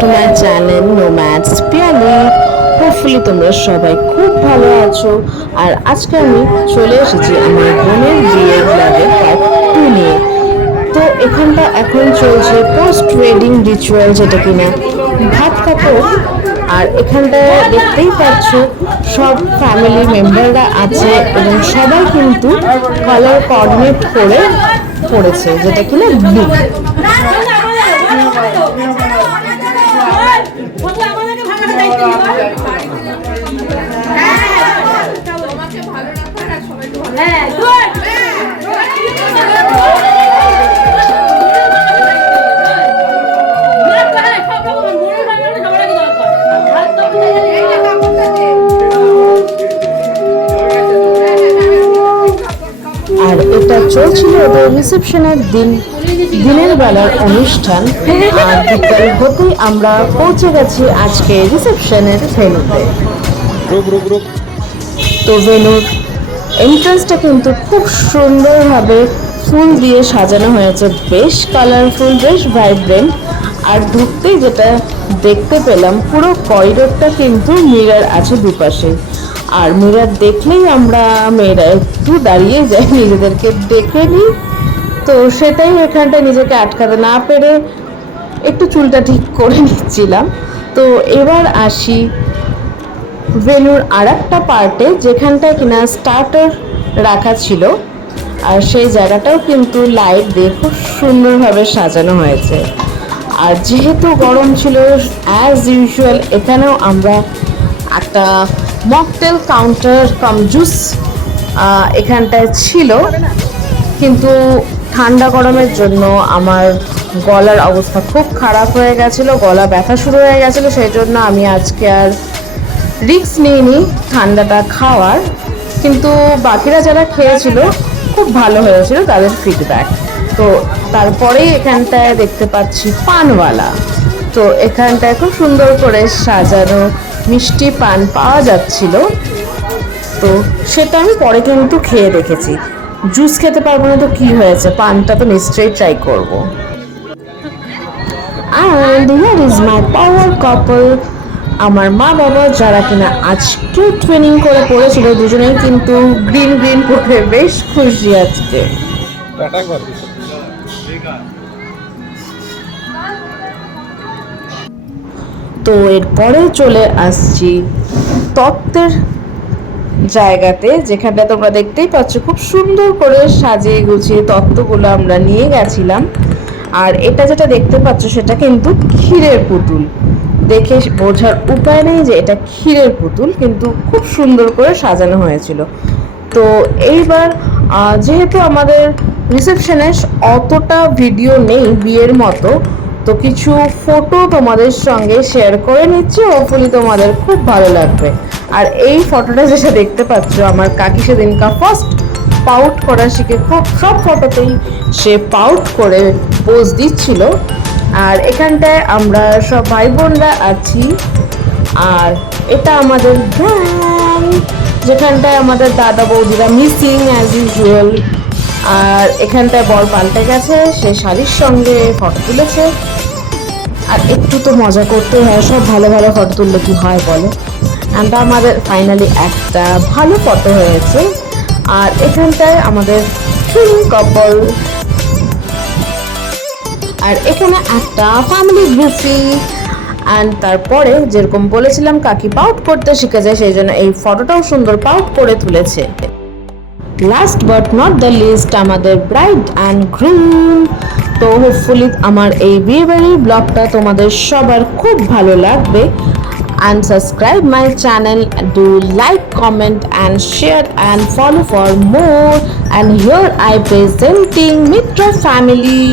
Two my channel Nomads Piyali. Hopefully তোমরা সবাই খুব ভালো আছো। আর আজকে আমি চলে এসেছি আমার বোনের বিয়ের ব্লগের পার্ট 2 নিয়ে। তো এখানটা এখন চলছে পোস্ট ওয়েডিং রিচুয়াল, যেটা কিনা ভাত কাপড়। আর এখানটায় দেখতেই পাচ্ছ সব ফ্যামিলি মেম্বাররা আছে এবং সবাই কিন্তু কালার কোঅর্ডিনেট করে পড়েছে, যেটা কিনা ব্লু। আর এটা চলছিল ওদের রিসেপশনের দিনের বেলার অনুষ্ঠান। আর বিকাল হতেই আমরা পৌঁছে গেছি আজকে রিসেপশনের ভেন্যুতে। তো ভেন্যুর এন্ট্রান্সটা কিন্তু খুব সুন্দরভাবে ফুল দিয়ে সাজানো হয়েছে, বেশ কালারফুল, বেশ ভাইব্রেন্ট। আর ঢুকতেই যেটা দেখতে পেলাম, পুরো করিডোরটা কিন্তু মিরর আছে দুপাশে। আর মিরর দেখলেই আমরা মেয়েরা একটু দাঁড়িয়ে যাই, নিজেদেরকে দেখে নিই। তো সেটাই এখানটা নিজেকে আটকাতে না পেরে একটু চুলটা ঠিক করে নিচ্ছিলাম। তো এবার আসি ভেন্যুর আর একটা পার্টে, যেখানটায় কিনা স্টার্টার রাখা ছিল। আর সেই জায়গাটাও কিন্তু লাইট দিয়ে খুব সুন্দরভাবে সাজানো হয়েছে। আর যেহেতু গরম ছিল, অ্যাজ ইউজুয়াল এখানেও আমরা একটা মকটেল কাউন্টার কাম জুস এখানটায় ছিল, কিন্তু ঠান্ডা গরমের জন্য আমার গলার অবস্থা খুব খারাপ হয়ে গেছিলো, গলা ব্যথা শুরু হয়ে গেছিলো। সেই জন্য আমি আজকে আর রিস্ক নিইনি ঠান্ডাটা খাওয়ার। কিন্তু বাকিরা যারা খেয়েছিল খুব ভালো হয়েছিল তাদের ফিডব্যাক। তো তারপরেই এখানটায় দেখতে পাচ্ছি পানওয়ালা। তো এখানটায় খুব সুন্দর করে সাজানো মিষ্টি পান পাওয়া যাচ্ছিল। তো সেটা আমি পরে কিন্তু খেয়ে দেখেছি। জুস খেতে পারবো না তো কি হয়েছে, পানটা তো নিশ্চয়ই ট্রাই করবো। And here is my power couple. আমার মা বাবা যারা কিনা আজকে ট্রেনিং করে পড়েছিল, দুজনেই কিন্তু গ্রিন গ্রিন পরে বেশ খুশি আজকে। তো এরপরে চলে আসছি তত্ত্বের জায়গাতে, যেখানটা তোমরা দেখতেই পাচ্ছ খুব সুন্দর করে সাজিয়ে গুছিয়ে তত্ত্বগুলো আমরা নিয়ে গেছিলাম। আর এটা যেটা দেখতে পাচ্ছ সেটা কিন্তু ক্ষীরের পুতুল। দেখে বোঝার উপায় নেই যে এটা ক্ষীরের পুতুল, কিন্তু খুব সুন্দর করে সাজানো হয়েছিল। তো এইবার যেহেতু আমাদের রিসেপশনে অতটা ভিডিও নেই বিয়ের মতো, তো কিছু ফটো তোমাদের সঙ্গে শেয়ার করে নিচ্ছি। হোপফুলি তোমাদের খুব ভালো লাগবে। আর এই ফটোটা যেটা দেখতে পাচ্ছ, আমার কাকি সেদিনকা ফার্স্ট পাউট করা শিখে খুব সব ফটোতেই সে পাউট করে পোজ দিচ্ছিল। আর এখানটায় আমরা সব ভাই বোনরা আছি। আর এটা আমাদের গ্যাং, যেখানটায় আমাদের দাদা বৌদিরা মিসিং অ্যাজ ইউজুয়াল। আর এখানটায় বর পাল্টে গেছে, সে শাড়ির সঙ্গে ফটো তুলেছে। আর একটু তো মজা করতে হয়, সব ভালো ভালো ফটো তুললে কি হয় বলো। অ্যান্ড আমাদের ফাইনালি একটা ভালো ফটো হয়েছে। আর এখানটায় আমাদের কাপল। আর এখানে একটা ফ্যামিলি গ্রুপি। অ্যান্ড তারপরে যেরকম বলেছিলাম কাকি পাউট করতে শিখে যায়, সেই জন্য এই ফটোটাও সুন্দর পাউট করে তুলেছে। Last but not the least আমাদের ব্রাইড অ্যান্ড গ্রুম। তো হোপফুলি আমার এই বিয়েবাড়ির ব্লগটা তোমাদের সবার খুব ভালো লাগবে। And subscribe my channel, do like, comment and share and follow for more. And here I presenting Mitra family.